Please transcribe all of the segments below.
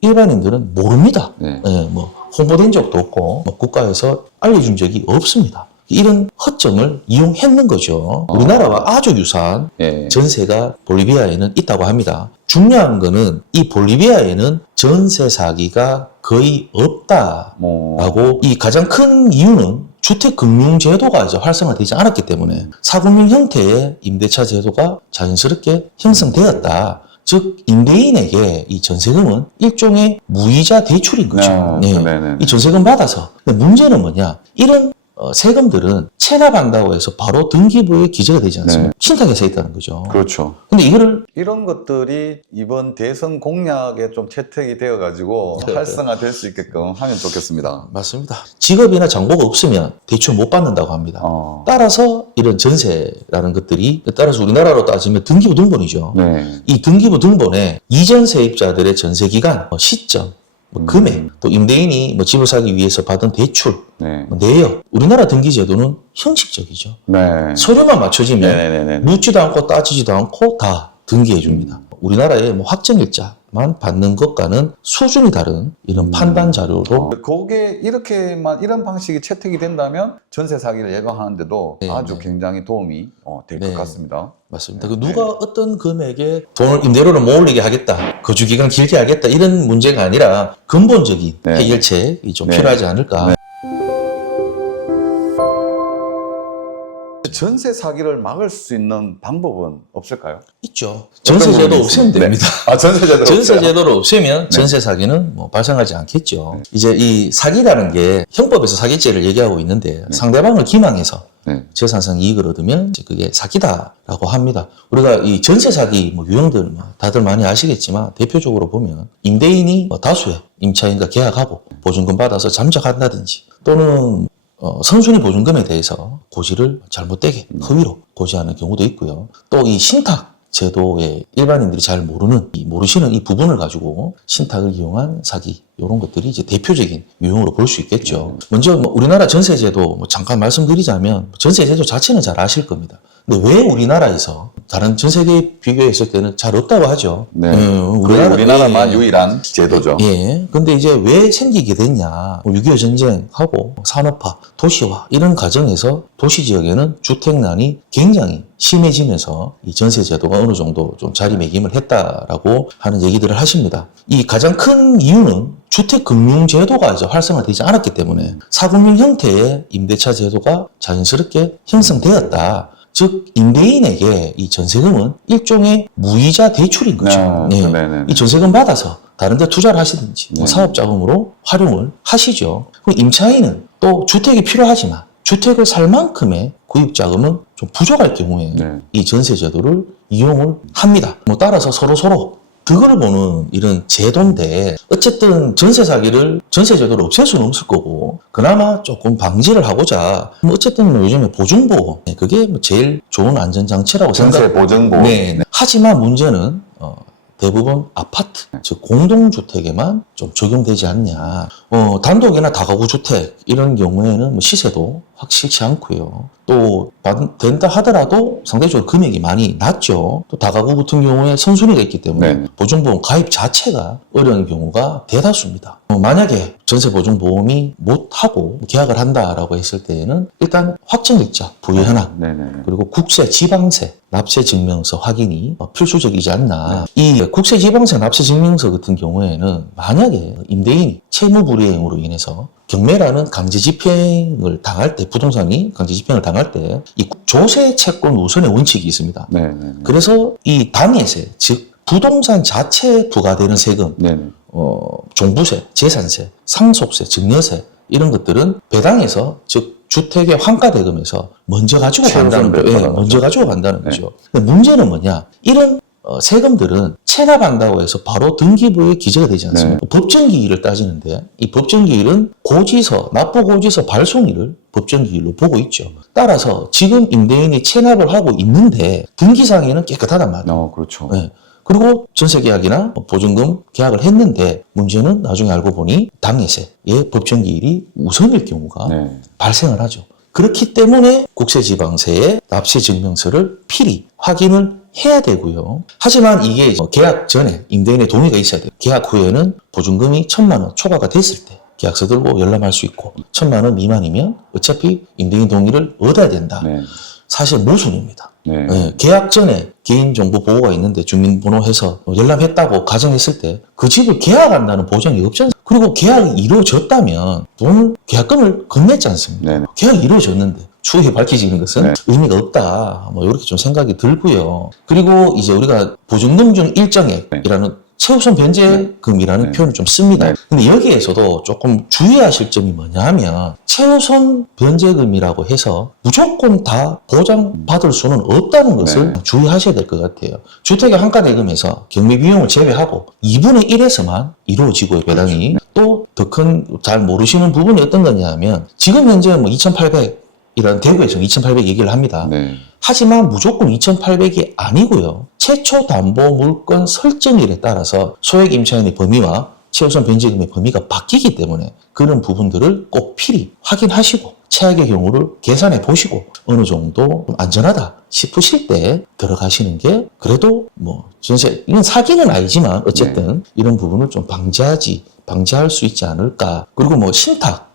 일반인들은 모릅니다. 네. 예, 뭐 홍보된 적도 없고 뭐 국가에서 알려준 적이 없습니다. 이런 허점을 이용했는 거죠. 우리나라와 아주 유사한 예. 전세가 볼리비아에는 있다고 합니다. 중요한 거는 이 볼리비아에는 전세 사기가 거의 없다라고 뭐. 이 가장 큰 이유는 주택금융제도가 이제 활성화되지 않았기 때문에 사금융 형태의 임대차 제도가 자연스럽게 형성되었다. 즉 임대인에게 이 전세금은 일종의 무이자 대출인 거죠. 네. 네네. 이 전세금 받아서. 근데 문제는 뭐냐? 이런 세금들은 체납한다고 해서 바로 등기부에 기재가 되지 않습니까? 네. 신탁에 서 있다는 거죠. 그렇죠. 근데 이거를 이런 것들이 이번 대선 공약에 좀 채택이 되어가지고 네. 활성화될 수 있게끔 하면 좋겠습니다. 맞습니다. 직업이나 장보가 없으면 대출 못 받는다고 합니다. 따라서 이런 전세라는 것들이 따라서 우리나라로 따지면 등기부 등본이죠. 네. 이 등기부 등본에 이전 세입자들의 전세 기간, 시점, 금액, 또 임대인이 집을 사기 위해서 받은 대출, 네. 내역. 우리나라 등기 제도는 형식적이죠. 네. 서류만 맞춰지면 네네네. 묻지도 않고 따지지도 않고 다 등기해 줍니다. 우리나라의 확정일자만 받는 것과는 수준이 다른 이런 판단 자료로 그게 이렇게만 이런 방식이 채택이 된다면 전세 사기를 예방하는데도 네, 아주 네. 굉장히 도움이 될 것 네. 같습니다. 맞습니다. 누가 어떤 금액에 돈을 임대료를 못 올리게 하겠다, 거주기간 길게 하겠다 이런 문제가 아니라 근본적인 네. 해결책이 좀 네. 필요하지 않을까. 네. 전세 사기를 막을 수 있는 방법은 없을까요? 있죠. 전세제도 부분이 없애면 있습니다. 됩니다. 아, 전세제도 전세제도를 없애면 네. 전세 사기는 발생하지 않겠죠. 이제 이 사기라는 게 형법에서 사기죄를 얘기하고 있는데 상대방을 기망해서 네. 재산상 이익을 얻으면 이제 그게 사기다라고 합니다. 우리가 이 전세 사기 유형들 다들 많이 아시겠지만 대표적으로 보면 임대인이 다수의 임차인과 계약하고 보증금 받아서 잠적한다든지 또는 선순위 보증금에 대해서 고지를 잘못되게 허위로 고지하는 경우도 있고요. 또 이 신탁 제도에 일반인들이 잘 모르시는 이 부분을 가지고 신탁을 이용한 사기 이런 것들이 이제 대표적인 유형으로 볼 수 있겠죠. 먼저 우리나라 전세제도 잠깐 말씀드리자면 전세제도 자체는 잘 아실 겁니다. 근데 왜 우리나라에서 다른 전 세계에 비교했을 때는 잘 없다고 하죠. 네. 우리나라만 유일한 제도죠. 예. 근데 이제 왜 생기게 됐냐. 6.25 전쟁하고 산업화, 도시화 이런 과정에서 도시 지역에는 주택난이 굉장히 심해지면서 이 전세 제도가 어느 정도 좀 자리매김을 했다라고 하는 얘기들을 하십니다. 이 가장 큰 이유는 주택금융제도가 이제 활성화되지 않았기 때문에 사금융 형태의 임대차 제도가 자연스럽게 형성되었다. 즉 임대인에게 이 전세금은 일종의 무이자 대출인 거죠. 네. 이 전세금 받아서 다른 데 투자를 하시든지 사업자금으로 활용을 하시죠. 그럼 임차인은 또 주택이 필요하지만 주택을 살 만큼의 구입자금은 좀 부족할 경우에 이 전세제도를 이용을 합니다. 따라서 서로 득을 보는 이런 제도인데 어쨌든 전세 사기를 전세제도를 없앨 수는 없을 거고 그나마 조금 방지를 하고자 어쨌든 요즘에 보증보험 그게 제일 좋은 안전장치라고 전세 보증보험. 네. 하지만 문제는 대부분 아파트, 즉 공동주택에만 좀 적용되지 않냐. 단독이나 다가구 주택 이런 경우에는 시세도 확실치 않고요. 또 된다 하더라도 상대적으로 금액이 많이 낮죠. 또 다가구 같은 경우에 선순위가 있기 때문에 보증보험 가입 자체가 어려운 경우가 대다수입니다. 만약에 전세보증보험이 못하고 계약을 한다라고 했을 때에는 일단 확정일자, 부여현황, 그리고 국세, 지방세, 납세증명서 확인이 필수적이지 않나. 이 국세, 지방세, 납세증명서 같은 경우에는 만약에 임대인이 채무불이행으로 인해서 경매라는 강제집행을 당할 때, 부동산이 강제집행을 당할 때 이 조세 채권 우선의 원칙이 있습니다. 그래서 이 당해세, 즉 부동산 자체에 부과되는 세금, 종부세, 재산세, 상속세, 증여세 이런 것들은 배당에서 즉 주택의 환가대금에서 먼저 가지고 간다는 거예요. 먼저 가지고 간다는 거죠. 근데 문제는 뭐냐? 이런 세금들은 체납한다고 해서 바로 등기부에 기재가 되지 않습니까? 법정기일을 따지는데 이 법정기일은 고지서, 납부고지서 발송일을 법정기일로 보고 있죠. 따라서 지금 임대인이 체납을 하고 있는데 등기상에는 깨끗하단 말이에요. 그렇죠. 네. 그리고 전세계약이나 보증금 계약을 했는데 문제는 나중에 알고 보니 당해세의 법정기일이 우선일 경우가 발생을 하죠. 그렇기 때문에 국세지방세의 납세증명서를 필히 확인을 해야 되고요. 하지만 이게 계약 전에 임대인의 동의가 있어야 돼요. 계약 후에는 보증금이 1,000만 원 초과가 됐을 때 계약서 들고 열람할 수 있고 1,000만 원 미만이면 어차피 임대인 동의를 얻어야 된다. 네. 사실 모순입니다. 네. 예, 계약 전에 개인정보 보호가 있는데 주민번호 해서 열람했다고 가정했을 때 그 집을 계약한다는 보장이 없잖아요. 그리고 계약이 이루어졌다면 돈 계약금을 건넸지 않습니까? 네. 계약이 이루어졌는데 추후에 밝혀지는 것은 네. 의미가 없다. 뭐 이렇게 좀 생각이 들고요. 그리고 이제 우리가 보증금 중 일정액이라는 최우선 변제금이라는 네. 표현을 좀 씁니다. 네. 근데 여기에서도 조금 주의하실 점이 뭐냐 하면 최우선 변제금이라고 해서 무조건 다 보장받을 수는 없다는 것을 네. 주의하셔야 될 것 같아요. 주택의 환가 대금에서 경매 비용을 제외하고 2분의 1에서만 이루어지고요, 배당이. 또 더 큰 잘 모르시는 부분이 어떤 거냐 하면 지금 현재 뭐 2,800 이런 대구에서는 2,800 얘기를 합니다. 네. 하지만 무조건 2,800이 아니고요. 최초 담보 물건 설정일에 따라서 소액 임차인의 범위와 최우선 변제금의 범위가 바뀌기 때문에 그런 부분들을 꼭 필히 확인하시고 최악의 경우를 계산해 보시고 어느 정도 안전하다 싶으실 때 들어가시는 게 그래도 뭐 전세 이건 사기는 아니지만 어쨌든 이런 부분을 좀 방지할 수 있지 않을까. 그리고 뭐 신탁.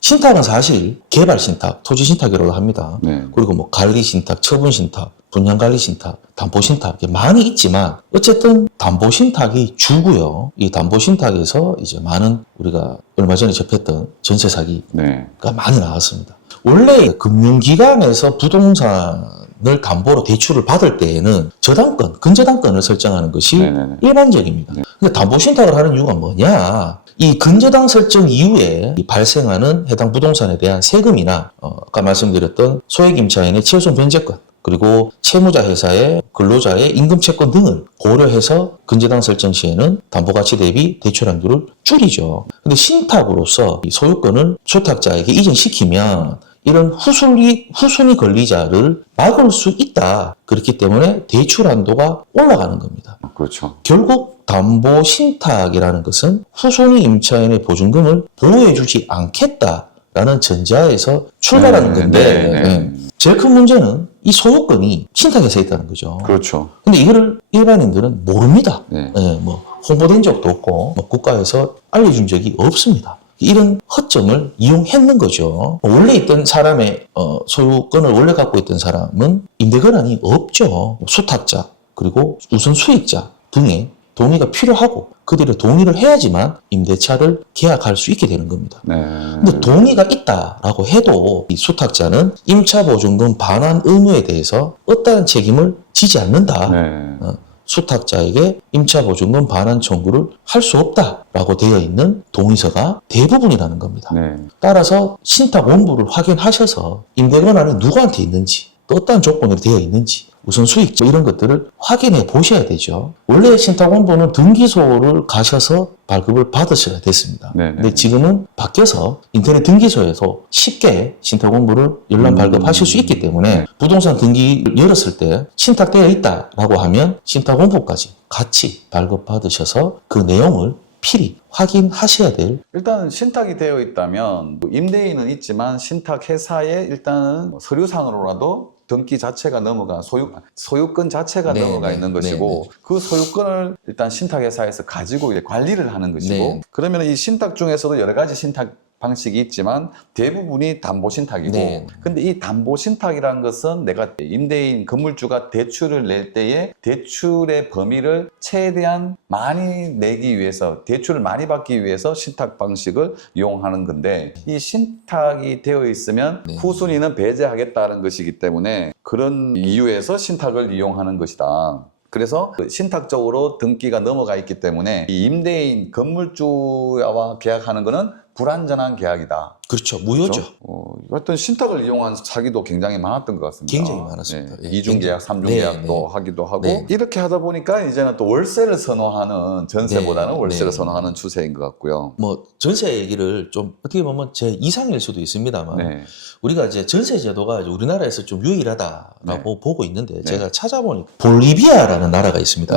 신탁은 사실 개발 신탁, 토지 신탁이라고 합니다. 네. 그리고 뭐 관리 신탁, 처분 신탁, 분양 관리 신탁, 담보 신탁 많이 있지만 어쨌든 담보 신탁이 주고요. 이 담보 신탁에서 이제 많은 우리가 얼마 전에 접했던 전세 사기가 네. 많이 나왔습니다. 원래 금융기관에서 부동산을 담보로 대출을 받을 때에는 저당권, 근저당권을 설정하는 것이 네네네. 일반적입니다. 네. 근데 담보 신탁을 하는 이유가 뭐냐? 이 근저당 설정 이후에 발생하는 해당 부동산에 대한 세금이나 아까 말씀드렸던 소액 임차인의 최우선 변제권 그리고 채무자 회사의 근로자의 임금 채권 등을 고려해서 근저당 설정 시에는 담보가치 대비 대출 한도를 줄이죠. 근데 신탁으로서 이 소유권을 초탁자에게 이전시키면 이런 후순위 권리자를 막을 수 있다. 그렇기 때문에 대출 한도가 올라가는 겁니다. 그렇죠. 결국 담보 신탁이라는 것은 후손이 임차인의 보증금을 보호해주지 않겠다라는 전제하에서 출발하는 건데 제일 큰 문제는 이 소유권이 신탁에서 있다는 거죠. 그렇죠. 근데 이거를 일반인들은 모릅니다. 네. 뭐 홍보된 적도 없고 뭐 국가에서 알려준 적이 없습니다. 이런 허점을 이용했는 거죠. 원래 있던 사람의 소유권을 원래 갖고 있던 사람은 임대 권한이 없죠. 수탁자 그리고 우선 수익자 등의 동의가 필요하고 그들의 동의를 해야지만 임대차를 계약할 수 있게 되는 겁니다. 네. 근데 동의가 있다라고 해도 이 수탁자는 임차보증금 반환 의무에 대해서 어떠한 책임을 지지 않는다. 네. 수탁자에게 임차보증금 반환 청구를 할 수 없다라고 되어 있는 동의서가 대부분이라는 겁니다. 네. 따라서 신탁 원부를 확인하셔서 임대 권한이 누구한테 있는지 또 어떠한 조건으로 되어 있는지 우선 수익 이런 것들을 확인해 보셔야 되죠. 원래 신탁 원부는 등기소를 가셔서 발급을 받으셔야 됐습니다. 네네. 근데 지금은 바뀌어서 인터넷 등기소에서 쉽게 신탁 원부를 열람 발급하실 수 있기 때문에 부동산 등기를 열었을 때 신탁되어 있다라고 하면 신탁 원부까지 같이 발급받으셔서 그 내용을 필히 확인하셔야 될. 일단은 신탁이 되어 있다면 임대인은 있지만 신탁 회사에 일단은 서류상으로라도 등기 자체가 넘어가 소유권 자체가 네, 넘어가 네, 있는 것이고 네, 네. 그 소유권을 일단 신탁 회사에서 가지고 이제 관리를 하는 것이고 네. 그러면 이 신탁 중에서도 여러 가지 신탁 방식이 있지만 대부분이 담보 신탁이고 네. 근데 이 담보 신탁이라는 것은 내가 임대인 건물주가 대출을 낼 때에 대출의 범위를 최대한 많이 내기 위해서 대출을 많이 받기 위해서 신탁 방식을 이용하는 건데 이 신탁이 되어 있으면 네. 후순위는 배제하겠다는 것이기 때문에 그런 이유에서 신탁을 이용하는 것이다. 그래서 신탁적으로 등기가 넘어가 있기 때문에 이 임대인 건물주와 계약하는 것은 불완전한 계약이다. 그렇죠. 무효죠. 하여튼 신탁을 이용한 사기도 굉장히 많았던 것 같습니다. 굉장히 많았습니다. 네. 예, 2중 계약, 3중 네, 계약도 네. 하기도 하고 네. 이렇게 하다 보니까 이제는 또 월세를 선호하는 전세보다는 네, 월세를 네. 선호하는 추세인 것 같고요. 뭐 전세 얘기를 좀 어떻게 보면 제 이상일 수도 있습니다만 네. 우리가 이제 전세 제도가 이제 우리나라에서 좀 유일하다라고 보고 있는데 네. 제가 찾아보니까 볼리비아라는 나라가 있습니다.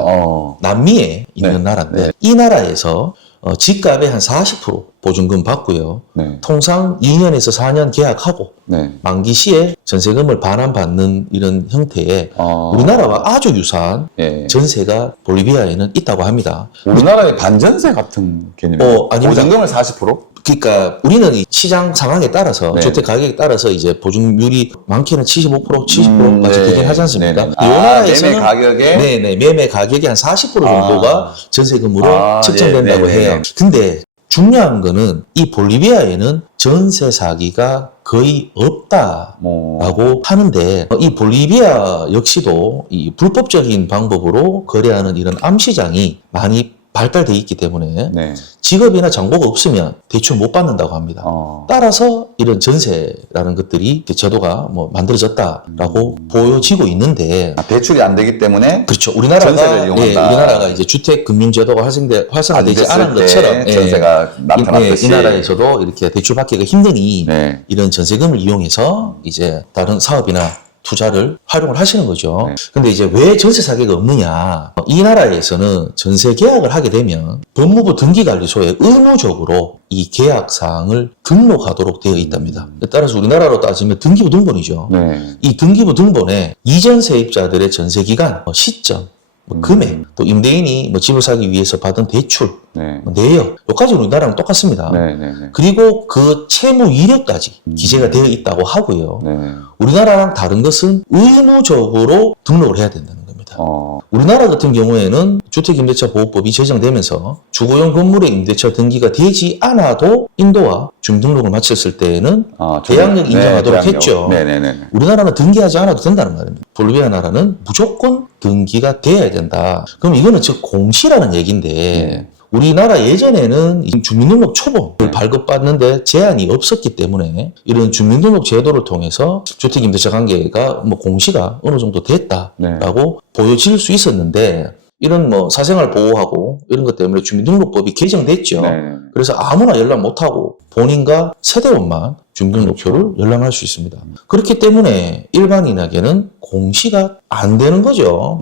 남미에 있는 네. 나라인데 네. 이 나라에서 집값의 한 40% 보증금 받고요. 네. 통상 2년에서 4년 계약하고 네. 만기 시에 전세금을 반환받는 이런 형태의 우리나라와 아주 유사한 예. 전세가 볼리비아에는 있다고 합니다. 우리나라의 반전세 같은 개념이에요. 아닙니다. 보증금을 40%? 그러니까 우리는 이 시장 상황에 따라서 네. 주택 가격에 따라서 이제 보증률이 많게는 75%, 70%까지 되긴 하지 않습니까? 네네. 이 나라에서는 매매 가격에? 네네, 매매 가격의 한 40% 정도가 전세금으로 측정된다고 예, 해요. 네네. 근데 중요한 거는 이 볼리비아에는 전세 사기가 거의 없다라고 하는데 이 볼리비아 역시도 이 불법적인 방법으로 거래하는 이런 암시장이 많이 발달돼 있기 때문에 네. 직업이나 정보가 없으면 대출 못 받는다고 합니다. 따라서 이런 전세라는 것들이 제도가 뭐 만들어졌다라고 보여지고 있는데 대출이 안 되기 때문에 그렇죠. 우리나라가 전세를 이용한다. 우리나라가 이제 주택 금융 제도가 활성화되지 않은 것처럼 전세가 나타났듯이 이 나라에서도 이렇게 대출 받기가 힘드니 네. 이런 전세금을 이용해서 이제 다른 사업이나 투자를 활용을 하시는 거죠. 네. 근데 이제 왜 전세 사기가 없느냐? 이 나라에서는 전세 계약을 하게 되면 법무부 등기관리소에 의무적으로 이 계약 사항을 등록하도록 되어 있답니다. 따라서 우리나라로 따지면 등기부 등본이죠. 네. 이 등기부 등본에 이전 세입자들의 전세 기간, 시점, 금액, 또 임대인이 집을 사기 위해서 받은 대출, 네. 내역, 여기까지 우리나라랑 똑같습니다. 네. 네. 그리고 그 채무 이력까지 기재가 되어 있다고 하고요. 네. 우리나라랑 다른 것은 의무적으로 등록을 해야 된다는 겁니다. 우리나라 같은 경우에는 주택임대차보호법이 제정되면서 주거용 건물의 임대차 등기가 되지 않아도 인도와 주민등록을 마쳤을 때에는 대항력 인정하도록 했죠. 네네네. 우리나라는 등기하지 않아도 된다는 말입니다. 볼리비아 나라는 무조건 등기가 돼야 된다. 그럼 이거는 즉 공시라는 얘기인데 우리나라 예전에는 이 주민등록 초본을 발급받는데 제한이 없었기 때문에 이런 주민등록 제도를 통해서 주택임대차 관계가 공시가 어느 정도 됐다라고 보여질 수 있었는데 이런 사생활 보호하고 이런 것 때문에 주민등록법이 개정됐죠. 네. 그래서 아무나 연락 못하고 본인과 세대원만 주민등록표를 열람할 수 있습니다. 그렇기 때문에 일반인에게는 공시가 안 되는 거죠.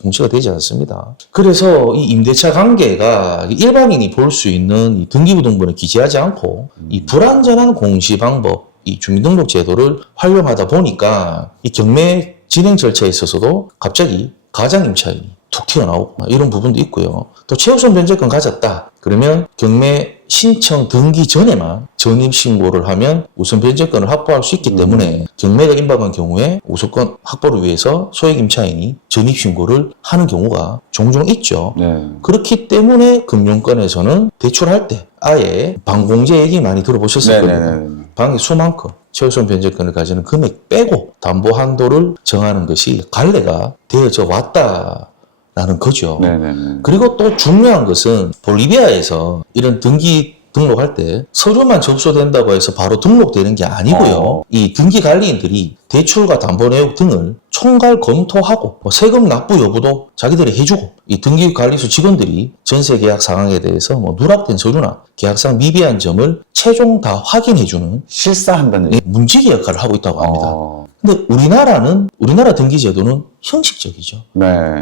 공시가 되지 않습니다. 그래서 이 임대차 관계가 일반인이 볼 수 있는 이 등기부 등본에 기재하지 않고 이 불완전한 공시 방법, 이 주민등록 제도를 활용하다 보니까 이 경매 진행 절차에 있어서도 갑자기 가장임차인이 툭 튀어나오고 이런 부분도 있고요. 또 최우선 변제권 가졌다. 그러면 경매 신청 등기 전에만 전입신고를 하면 우선 변제권을 확보할 수 있기 때문에 경매가 임박한 경우에 우선권 확보를 위해서 소액임차인이 전입신고를 하는 경우가 종종 있죠. 네. 그렇기 때문에 금융권에서는 대출할 때 아예 방공제 얘기 많이 들어보셨을 겁니다. 방의 수만큼 최우선 변제권을 가지는 금액 빼고 담보 한도를 정하는 것이 관례가 되어져 왔다라는 거죠. 그리고 또 중요한 것은 볼리비아에서 이런 등기 등록할 때 서류만 접수된다고 해서 바로 등록되는 게 아니고요. 이 등기 관리인들이 대출과 담보 내역 등을 총괄 검토하고 세금 납부 여부도 자기들이 해주고 이 등기관리소 직원들이 전세 계약 상황에 대해서 누락된 서류나 계약상 미비한 점을 최종 다 확인해주는 실사한다는 문지기 역할을 하고 있다고 합니다. 근데 우리나라 등기 제도는 형식적이죠.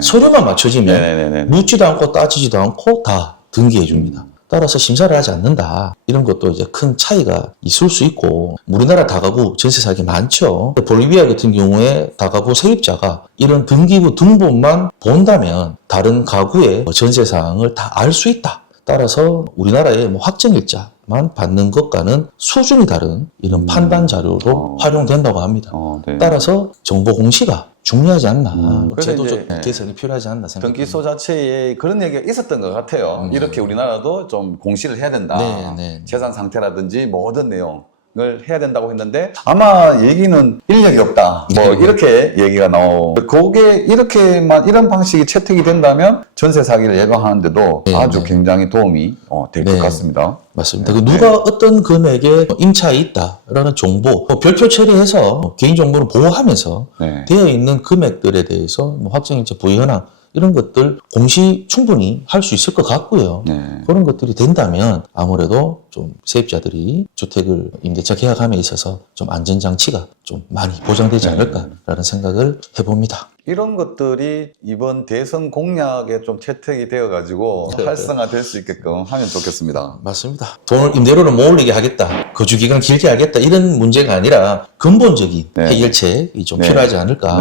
서류만 맞춰지면 묻지도 않고 따지지도 않고 다 등기해 줍니다. 따라서 심사를 하지 않는다. 이런 것도 이제 큰 차이가 있을 수 있고 우리나라 다가구 전세 사기 많죠. 볼리비아 같은 경우에 다가구 세입자가 이런 등기부 등본만 본다면 다른 가구의 전세 사항을 다 알 수 있다. 따라서 우리나라의 확정일자만 받는 것과는 수준이 다른 이런 판단 자료로 활용된다고 합니다. 따라서 정보 공시가 중요하지 않나. 제도적 개선이 필요하지 않나 생각합니다. 등기소 자체에 그런 얘기가 있었던 것 같아요. 이렇게 우리나라도 좀 공시를 해야 된다. 재산 상태라든지 모든 내용을 해야 된다고 했는데 아마 얘기는 인력이 없다. 이렇게 얘기가 나오고 그게 이렇게만 이런 방식이 채택이 된다면 전세 사기를 예방하는데도 아주 굉장히 도움이 될 것 같습니다. 맞습니다. 누가 어떤 금액에 임차에 있다라는 정보 별표 처리해서 개인정보를 보호하면서 되어 있는 금액들에 대해서 확정일자 부의 현황 이런 것들 공시 충분히 할 수 있을 것 같고요. 네. 그런 것들이 된다면 아무래도 좀 세입자들이 주택을 임대차 계약함에 있어서 좀 안전장치가 좀 많이 보장되지 않을까라는 생각을 해봅니다. 이런 것들이 이번 대선 공약에 좀 채택이 되어가지고 활성화될 수 있게끔 하면 좋겠습니다. 맞습니다. 돈을 임대료를 못 올리게 하겠다, 거주기간 길게 하겠다 이런 문제가 아니라 근본적인 네. 해결책이 좀 네. 필요하지 않을까